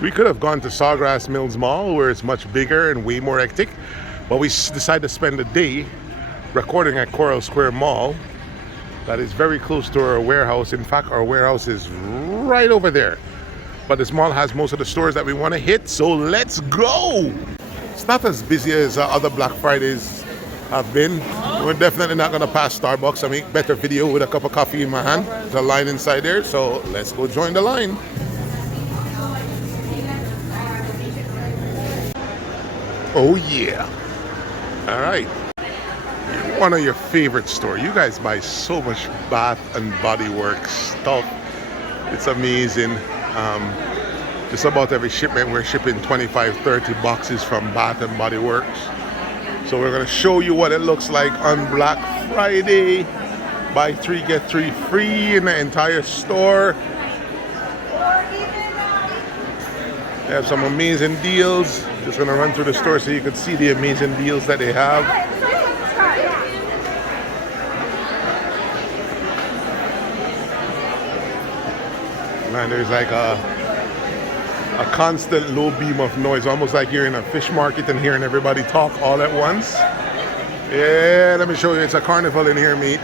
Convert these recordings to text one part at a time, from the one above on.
We could have gone to Sawgrass Mills Mall where it's much bigger and way more hectic, but we decided to spend the day recording at Coral Square Mall. That is very close to our warehouse. In fact, our warehouse is right over there. But this mall has most of the stores that we want to hit, so let's go! It's not as busy as other Black Fridays have been. We're definitely not going to pass Starbucks. I make better video with a cup of coffee in my hand. There's a line inside there, so let's go join the line. Oh yeah! All right. One of your favorite stores. You guys buy so much Bath and Body Works stuff. It's amazing. Just about every shipment we're shipping 25-30 boxes from Bath and Body Works. So we're going to show you what it looks like on Black Friday. Buy 3 get 3 free in the entire store. They have some amazing deals. Just going to run through the store so you can see the amazing deals that they have. Man, there's like a constant low beam of noise, almost like you're in a fish market and hearing everybody talk all at once. Yeah, let me show you. It's a carnival in here, mate.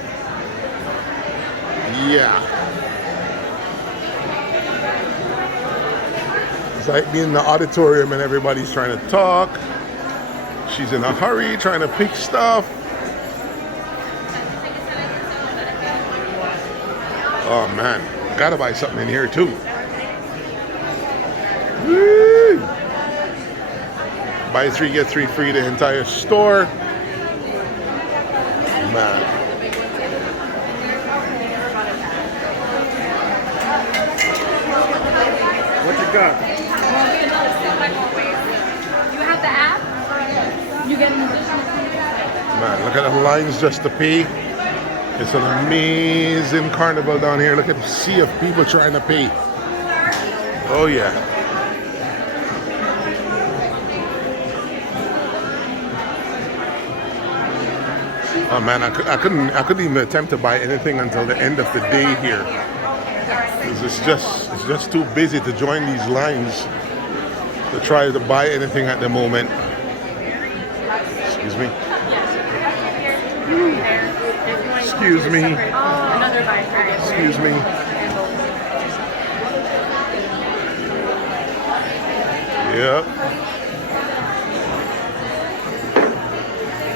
Yeah. It's like being in the auditorium and everybody's trying to talk. She's in a hurry, trying to pick stuff. Oh man, gotta buy something in here too. Woo! Buy 3 get 3 free the entire store. Man. What you got? You have the app? You get an additional. Man, look at the lines just to pay. It's an amazing carnival down here. Look at the sea of people trying to pay. Oh yeah. Oh man, I couldn't even attempt to buy anything until the end of the day here. It's just too busy to join these lines to try to buy anything at the moment. Excuse me. Excuse me. Excuse me. Yep.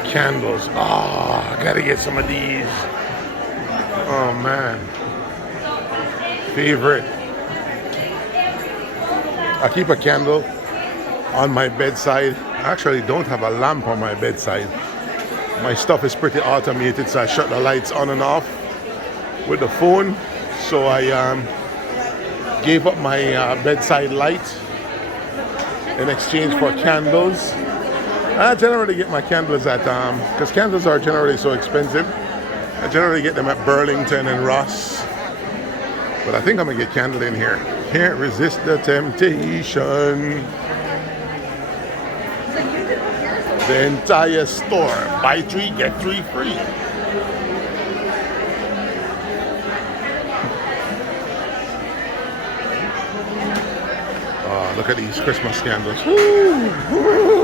Candles. Oh, I gotta get some of these. Oh man. Favorite. I keep a candle on my bedside. I actually don't have a lamp on my bedside. My stuff is pretty automated, so I shut the lights on and off with the phone. So I gave up my bedside light in exchange for candles. I generally get my candles at, because candles are generally so expensive. I generally get them at Burlington and Ross. But I think I'm gonna get candle in here. Can't resist the temptation. The entire store. Buy 3, get 3 free. Oh, look at these Christmas candles. Woo!